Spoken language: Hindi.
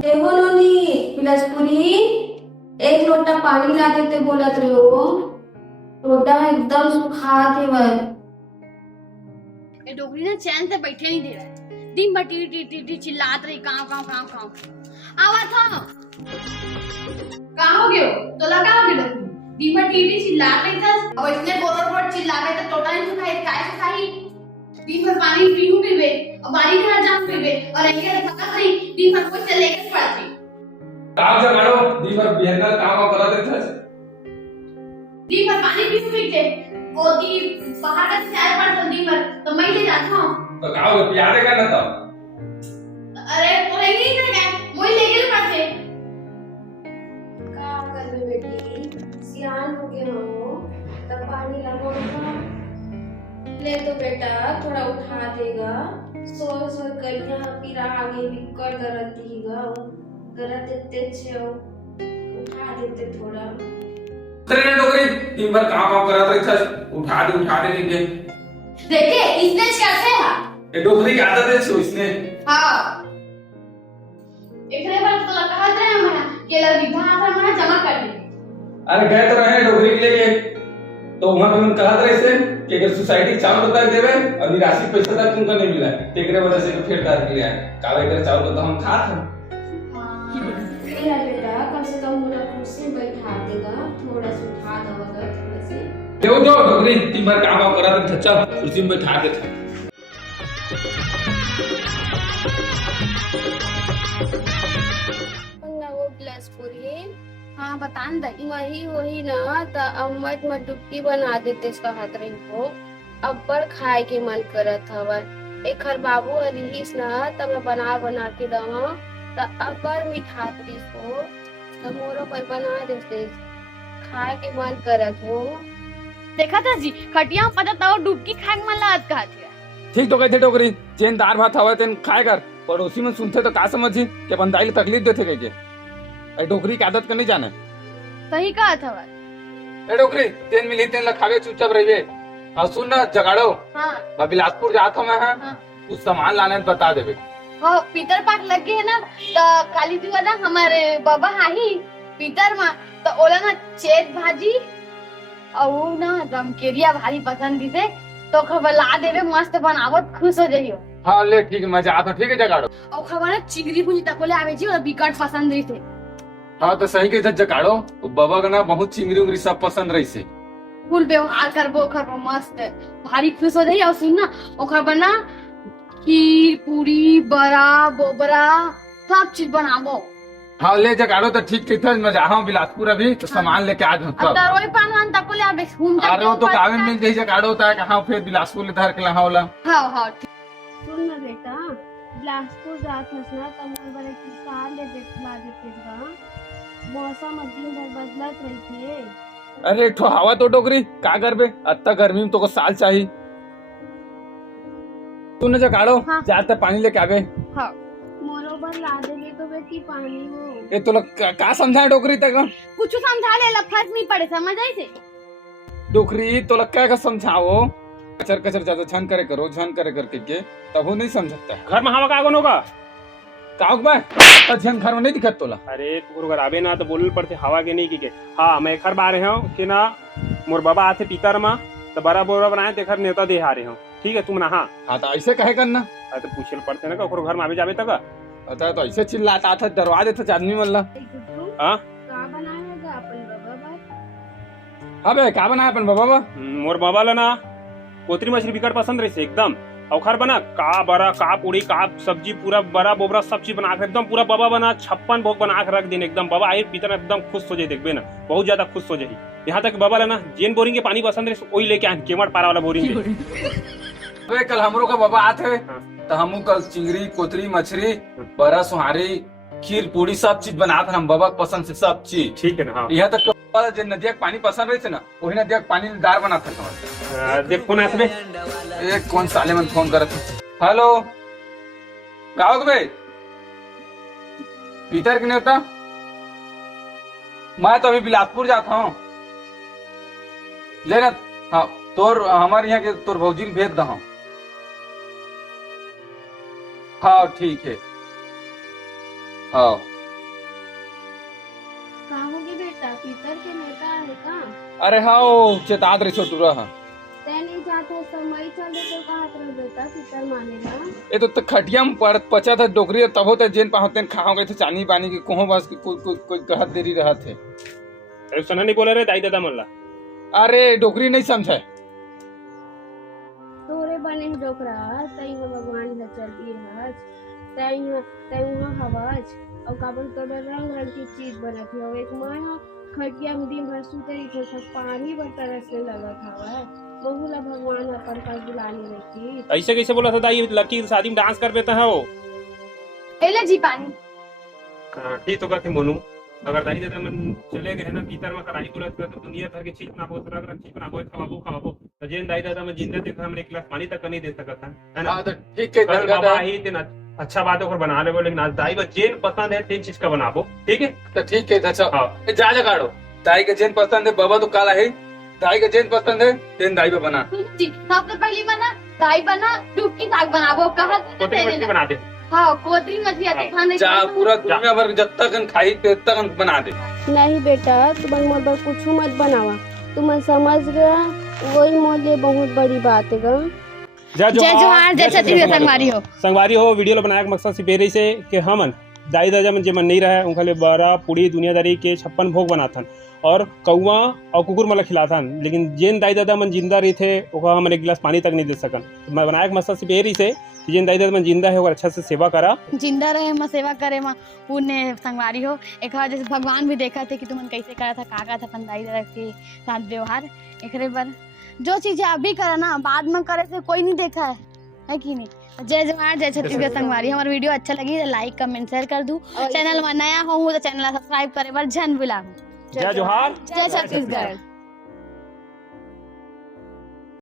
देखो नोनी बिलासपुरी, एक लोटा पानी ला देते बोलत रहे हो। लोटा एकदम सुखा थे वह। ये डोगरी ना चैन से बैठे नहीं दे रहा है। दिन भर टी टी टी टी चिल्लात रही काव काव काव काव। आवा था कहाँ हो गए हो? तो लगा हो गए दिन भर टी टी चिल्लात रही था और इतने बोर चिल्ला रहे थे। टोटा नहीं सुखाई काय सुखाई। दिन भर पानी पीहू पीबे और बारी घर जाऊं पीबे और ऐसे थका रही दिन भर कोई चले के पड़ती। काम जगाड़ो दिन भर बिहनल काम करा देते दिन भर पानी पीहू पीते ओती बाहर का चाय पर दिन भर तो मैं ले जाता हूं। तो का हो प्यारे का ना तो अरे कोई नहीं करेगा मोई ले गेल पड़ते। का करबे बेटी, सियान हो गए हो तब पानी लगाऊंगा। ले तो बेटा थोड़ा उठा देगा। सोर सोर करिया फिर आगे भी कर दर्द दीगा। दर्द देते छे उठा देते थोड़ा। तेरे डोगरी दिन भर काम करा रही था। उठा दे नहीं के देखिए इसने कैसे है ये डोगरी की आदत है छो इसने। हां एकरे बार तो लगा रहे हमरा केला विवाह हमरा जमा कर दे। अरे गए तो रहे डोगरी के लेके तो वहां पे हम कहा रहे से कि अगर सोसाइटी चावल तक देवे और निराशी पैसा तक तुमको नहीं मिला तेरे वजह से फिर तार के लिए कावे कर चावल तो हम खात हैं। मेरा बेटा कम से कम मुझे कुर्सी में बैठा देगा। थोड़ा सा उठा दवा थोड़ा से। देखो जो डोगरी दिन भर काम करा तो चचा कुर्सी में बैठा के था। वो बिलासपुरी हां बतान दे वही ना तो अम्मट में डुबकी बना देते कहत रही हो। अब्बर खाए के मन करत हवा। एक हर बाबू रहीस ना तब बना के दवा तो अब्बर मिठात रहीस हो तो मोरो पर बना देते खाए के मन करत हो। देखा था जी खटिया पता तो डुबकी खाए मन लागत कहा थे। ठीक तो कहते डोगरी चेन दार भात हवा तेन खाए कर पड़ोसी में सुनते तो का समझी कि बंदाई तकलीफ देते कह के ए डोगरी की आदत कर नहीं जाने। सही कहा था ए डोगरी तेन मिली तेन लखावे चुपचाप रहिए। और सुन ना जगाड़ो हां मैं बिलासपुर जात हूं मैं हां कुछ सामान लाने तो बता देबे। हां पीटर पार्क लग गए है ना तो काली जुआ ना हमारे बाबा हाही पीटर में तो ओला ना चेत भाजी और ना रमकेरिया भारी पसंद दीते तो खबर ला देवे मस्त बनावत खुश हो जाइयो। हाँ ले ठीक है मैं जाता हूं। ठीक है जगाड़ो। और खबर ना चिंगरी भुंजी तकोले आवे जी और बिकट पसंद रही थे। हाँ तो सही के जगाड़ो बाबा का ना बहुत चिंगरी उंगरी सब पसंद रही से। फुल व्यवहार करबो मस्त भारी खुश हो जाइए। और सुन ना ओकर बना खीर पूरी बड़ा बोबरा सब चीज बनाबो। हाँ ले जगाड़ो तो ठीक था मैं जा रहा हूँ बिलासपुर अभी तो सामान लेके आ जाऊँ तब। दरोई पानवान तकोले आवे घूम तक अरे वो तो कावे मिल जाए जगाड़ो होता है कहाँ फिर बिलासपुर ले धर के लहा होला। हां हां सुन ना बेटा बिलासपुर जात हस ना तो मोर बड़े की साल ले देखला देते गा। मौसम दिन भर बदलत रही थे। अरे ठो हवा तो डोगरी का करबे अत्ता गर्मी में तो को साल चाहिए। तू न जगाड़ो हाँ। जाते पानी लेके आवे। हां मोरो बर ला देगे तो बेटी पानी हो। ये तो लोग का समझाए डोगरी तक कुछ समझा ले ला फर्क नहीं पड़े समझ आई से। डोगरी तो लग का समझाओ कचर कचर ज्यादा झन करे करो झन करे करके के तब वो नहीं समझता है। घर में हवा का होगा काग बा तो झन घर में नहीं दिखत तोला। अरे तू घर आवे ना तो बोलने पड़ते हवा के नहीं की हाँ मैं घर बारे हूँ कि ना मोर बाबा आते पीतर में तो बड़ा बोरा बनाए ते घर नेता दे आ रहे हूँ। ठीक है तुम ना हाँ हाँ तो ऐसे कहे करना। तो पूछे पड़ते ना घर में आवे जावे तक। अच्छा तो ऐसे चिल्लाता था डरवा देता आदमी मल्ला। हाँ का बनाएगा अपन बाबा बात। अबे का बनाया अपन बाबा मोर बाबा ला ना कोतरी मछली बिकट पसंद रही एकदम औखर बना का बड़ा का पूरी का सब्जी पूरा बड़ा बोबरा सब चीज बना कर एकदम पूरा बाबा बना 56 भोग बना के रख देने एकदम बाबा आए पीतर एकदम खुश हो जाए देखबे ना बहुत ज्यादा खुश हो जाए। यहाँ तक बाबा लेना जेन बोरिंग के पानी पसंद रहे वही लेके आए केवट पारा वाला बोरिंग। अबे कल हमरो का बाबा आते तो हमू कल चिंगरी कोतरी मछली बड़ा सुहारी खीर पूरी सब चीज बनाते हम बाबा पसंद से सब चीज। ठीक है ना हाँ यहाँ तक जो नदिया पानी पसंद रही थे ना वही नदिया पानी दार बनाता था। देख फोन आते एक कौन साले में फोन करत। हेलो गाँव भाई पीतर के नेता मैं तो अभी बिलासपुर जाता हूँ लेना। हाँ तोर हमारे यहाँ के तोर भौजी ने भेज दो। हाँ ठीक है हाँ। का अरे हाँ चेतात रे छोटू रहा तै नहीं जाते समय चल रहे तो कहा रह बेटा पितर मानेगा ये तो खटिया में पचा था डोकरी तब होता जेन पाते खाओ गए थे चानी पानी की कोहो बस कोई कहत देरी रहा थे। अरे सुना नहीं बोला रे दाई दादा मन ला। अरे डोकरी नहीं समझे तोरे बने डोकरा तई में भगवान है चल दी राज तई में हवाज और काबल तो रंग रंग की चीज बनत है और एक मां खटिया में दिन भर सुतरी तो सब पानी बरतरस में लगत हवा बहुला भगवान अपन का बुलाने रखी। ऐसे कैसे बोला था दाई लड़की की शादी में डांस कर देता है वो। एले जी पानी ठीक तो करते मोनू अगर दाई दादा मन चले गए ना भीतर में कराई बोला तो दुनिया भर की चीज बनाबो तरह तरह चीज बनाबो खवाबो तो जेन दाई दादा में जिंदा देखा हमने एक गिलास पानी तक नहीं दे सकता है ना। हाँ तो ठीक है कल बाबा ही दिन अच्छा बात है और बना ले लेकिन आज दाई का जेन पसंद है तीन चीज का बनाबो ठीक है। तो ठीक है अच्छा हाँ जा काटो दाई का जेन पसंद है बाबा तो काला है दाई का जेन पसंद है तेन दाई पे बना जी सबसे पहली बना दाई बना डुबकी साग बनाबो कहा कोतरी मछली बना दे। हाँ कोतरी मछली आती खाने जा पूरा दुनिया भर जब तक खाई तब तक बना दे। नहीं बेटा तुम मोर पर कुछ मत बनावा तुम समझ गया वही मोर लिए बहुत बड़ी बात है गा। जय जोहार जय छत्तीसगढ़ संगवारी हो संगवारी हो वीडियो ला बनाए के मकसद सिर्फ रही से कि हमन दाई दादा मन जे मन नहीं रहे उनका लिए बड़ा पूरी दुनियादारी के 56 भोग बनाथन और कौवा और कुकुर मन ला खिलाथन लेकिन जेन दाई दादा मन जिंदा रही थे ओका हमन एक गिलास पानी तक नहीं दे सकन। तो मैं बनाए के मकसद सिर्फ रही से कि जेन दाई दादा मन जिंदा है ओकर अच्छा से सेवा करा जिंदा रहे माँ सेवा करे माँ पुण्य संगवारी हो। एक बार जैसे भगवान भी देखा थे कि तुमन कैसे करा था काका था अपन दाई दादा के साथ व्यवहार एकरे बार जो चीजें अभी करा ना बाद में करे से कोई नहीं देखा है कि नहीं। जय जोहार जय छत्तीसगढ़ संगवारी हमारा वीडियो अच्छा लगी तो लाइक कमेंट शेयर कर दूं चैनल में नया हो तो चैनल सब्सक्राइब करे बर जन बुला जय जोहार जय छत्तीसगढ़।